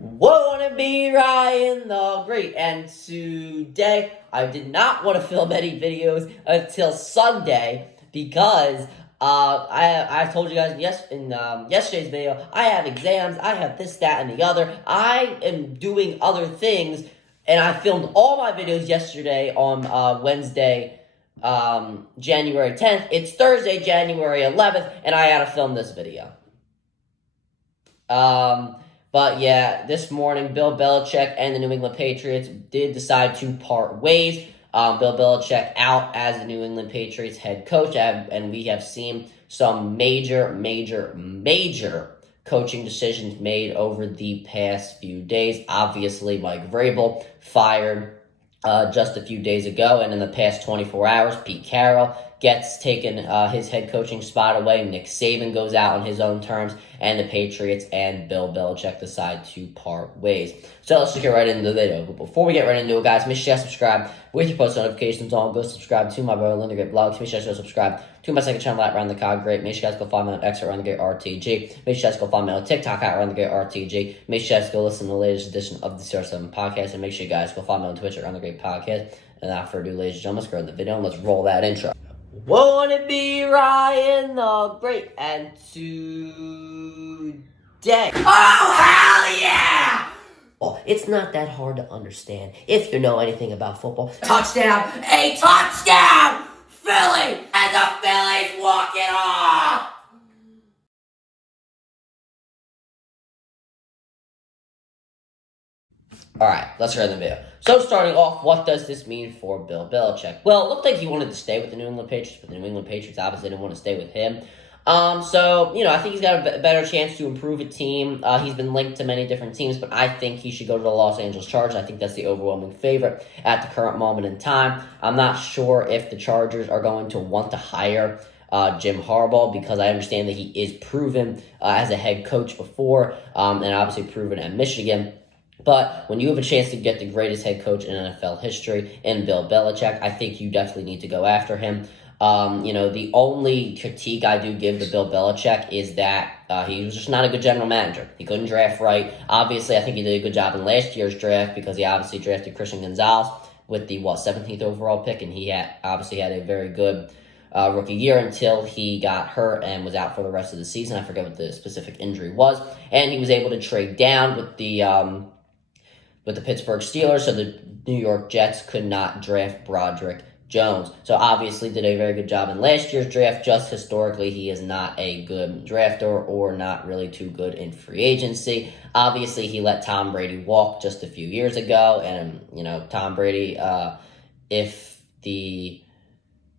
Wanna be Ryan the Great, and today I did not want to film any videos until Sunday because I told you guys in yesterday's video I have exams, I have this, that, and the other. I am doing other things, and I filmed all my videos yesterday on Wednesday, January 10th. It's Thursday, January 11th, and I had to film this video. But yeah, this morning, Bill Belichick and the New England Patriots did decide to part ways. Bill Belichick out as the New England Patriots head coach, and we have seen some major coaching decisions made over the past few days. Obviously, Mike Vrabel fired just a few days ago, and in the past 24 hours, Pete Carroll gets taken his head coaching spot away. Nick Saban goes out on his own terms, and the Patriots and Bill Belichick decide to part ways. So let's just get right into the video. But before we get right into it, guys, make sure you subscribe with your post notifications on. Go subscribe to my brother Linda Great blogs. Make sure you go subscribe to my second channel at Around the Cog Great. Make sure you guys go follow me on X at Around the Great RTG. Make sure you guys go follow me on TikTok at Around the Great RTG. Make sure you guys go listen to the latest edition of the CR7 podcast, and make sure you guys go follow me on Twitch at Around the Great Podcast. And without further ado, ladies and gentlemen, let's go to the video and let's roll that intro. Won't it be Ryan the Great? And today, oh hell yeah! Well, it's not that hard to understand if you know anything about football. Touchdown! A touchdown! Philly! And the Phillies walk it off! Alright, let's start the video. So starting off, what does this mean for Bill Belichick? Well, it looked like he wanted to stay with the New England Patriots, but the New England Patriots obviously didn't want to stay with him. So, I think he's got a better chance to improve a team. He's been linked to many different teams, but I think he should go to the Los Angeles Chargers. I think that's the overwhelming favorite at the current moment in time. I'm not sure if the Chargers are going to want to hire Jim Harbaugh, because I understand that he is proven as a head coach before, and obviously proven at Michigan. But when you have a chance to get the greatest head coach in NFL history in Bill Belichick, I think you definitely need to go after him. The only critique I do give to Bill Belichick is that he was just not a good general manager. He couldn't draft right. Obviously, I think he did a good job in last year's draft because he obviously drafted Christian Gonzalez with the 17th overall pick, and he had a very good rookie year until he got hurt and was out for the rest of the season. I forget what the specific injury was, and he was able to trade down with the Pittsburgh Steelers, so the New York Jets could not draft Broderick Jones. So obviously did a very good job in last year's draft. Just historically, he is not a good drafter or not really too good in free agency. Obviously, he let Tom Brady walk just a few years ago, and Tom Brady, if the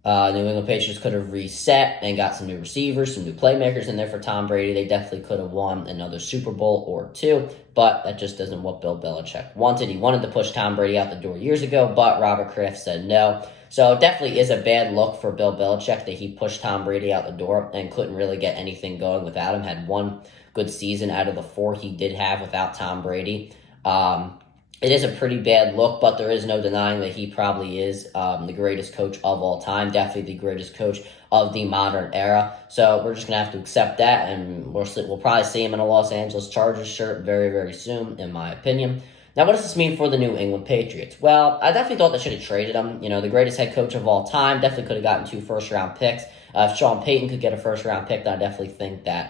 New England Patriots could have reset and got some new receivers, some new playmakers in there for Tom Brady, they definitely could have won another Super Bowl or two, but that just isn't what Bill Belichick wanted. He wanted to push Tom Brady out the door years ago, but Robert Kraft said no. So it definitely is a bad look for Bill Belichick that he pushed Tom Brady out the door and couldn't really get anything going without him. Had one good season out of the four he did have without Tom Brady. It is a pretty bad look, but there is no denying that he probably is the greatest coach of all time, definitely the greatest coach of the modern era. So we're just going to have to accept that, and we'll probably see him in a Los Angeles Chargers shirt very, very soon, in my opinion. Now, what does this mean for the New England Patriots? Well, I definitely thought they should have traded him. The greatest head coach of all time, definitely could have gotten 2 first-round picks. If Sean Payton could get a first-round pick, then I definitely think that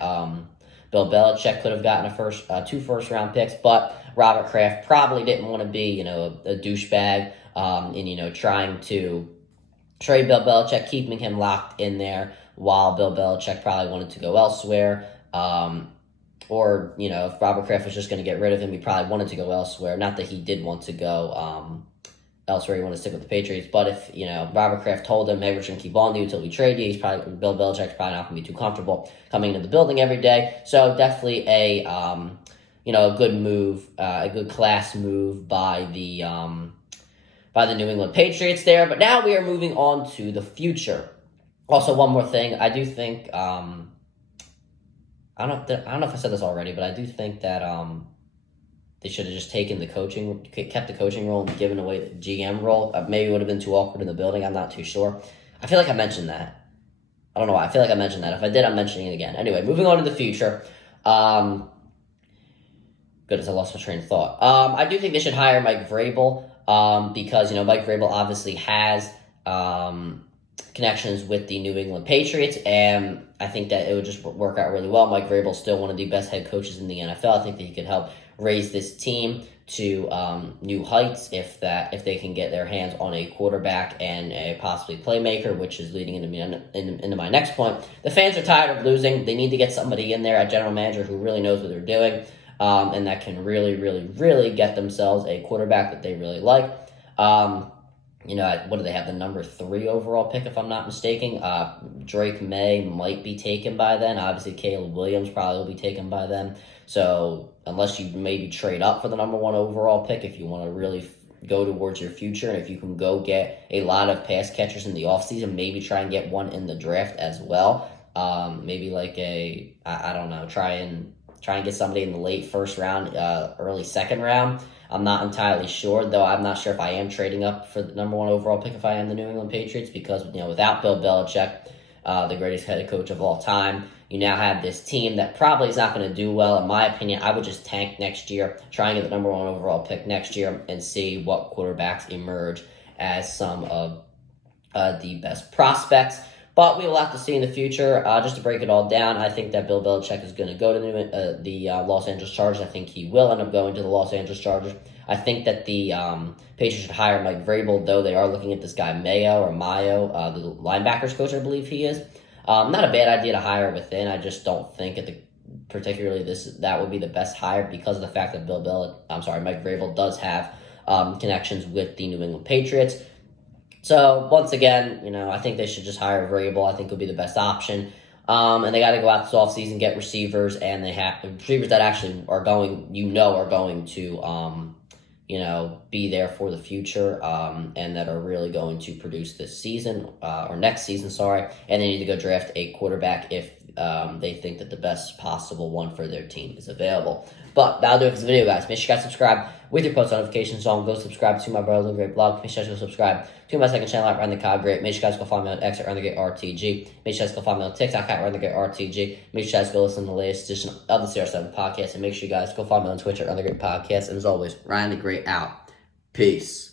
Bill Belichick could have gotten 2 first-round picks, but Robert Kraft probably didn't want to be, a douchebag, and, trying to trade Bill Belichick, keeping him locked in there while Bill Belichick probably wanted to go elsewhere. Or, if Robert Kraft was just going to get rid of him, he probably wanted to go elsewhere. Not that he did want to go elsewhere, he wanted to stick with the Patriots. But if, Robert Kraft told him, hey, we're just going to keep on you until we trade you, Bill Belichick's probably not going to be too comfortable coming into the building every day. So definitely a good move, a good class move by the New England Patriots there. But now we are moving on to the future. Also, one more thing, I do think, I don't know if I said this already, but I do think that they should have just kept the coaching role and given away the GM role. Maybe it would have been too awkward in the building. I'm not too sure. I feel like I mentioned that. I don't know why. I feel like I mentioned that. If I did, I'm mentioning it again. Anyway, moving on to the future. Going Goodness, I lost my train of thought. I do think they should hire Mike Vrabel because, Mike Vrabel obviously has connections with the New England Patriots, and I think that it would just work out really well. Mike Vrabel's still one of the best head coaches in the NFL. I think that he could help raise this team to new heights if they can get their hands on a quarterback and a possibly playmaker, which is leading into my next point. The fans are tired of losing. They need to get somebody in there, a general manager who really knows what they're doing, and that can really, really, really get themselves a quarterback that they really like. What do they have? The number 3 overall pick, if I'm not mistaken. Drake May might be taken by then. Obviously, Caleb Williams probably will be taken by then. So unless you maybe trade up for the number 1 overall pick, if you want to really go towards your future, and if you can go get a lot of pass catchers in the offseason, maybe try and get one in the draft as well. Maybe like try and get somebody in the late first round, early second round. I'm not entirely sure, though. I'm not sure if I am trading up for the number 1 overall pick if I am the New England Patriots, because without Bill Belichick, the greatest head coach of all time, you now have this team that probably is not going to do well. In my opinion, I would just tank next year, try and get the number 1 overall pick next year, and see what quarterbacks emerge as some of the best prospects. But we will have to see in the future. Just to break it all down, I think that Bill Belichick is going to go to the Los Angeles Chargers. I think he will end up going to the Los Angeles Chargers. I think that the Patriots should hire Mike Vrabel, though they are looking at this guy Mayo, the linebackers coach, I believe he is. Not a bad idea to hire within. I just don't think that would be the best hire because of the fact that Mike Vrabel does have connections with the New England Patriots. So, once again, I think they should just hire Vrabel. I think would be the best option. And they got to go out this offseason, get receivers, and they have receivers that actually are going to, be there for the future, and that are really going to produce this season, or next season, sorry. And they need to go draft a quarterback if they think that the best possible one for their team is available. But that'll do it for the video, guys. Make sure you guys subscribe with your post notifications on. Go subscribe to my Brother Great blog. Make sure you guys go subscribe to my second channel at Run the Cog Great. Make sure you guys go follow me on X at Run the Great RTG. Make sure you guys go follow me on TikTok at Run the Great RTG. Make sure you guys go listen to the latest edition of the CR7 podcast. And make sure you guys go follow me on Twitch at Run the Great Podcast. And as always, Ryan the Great out. Peace.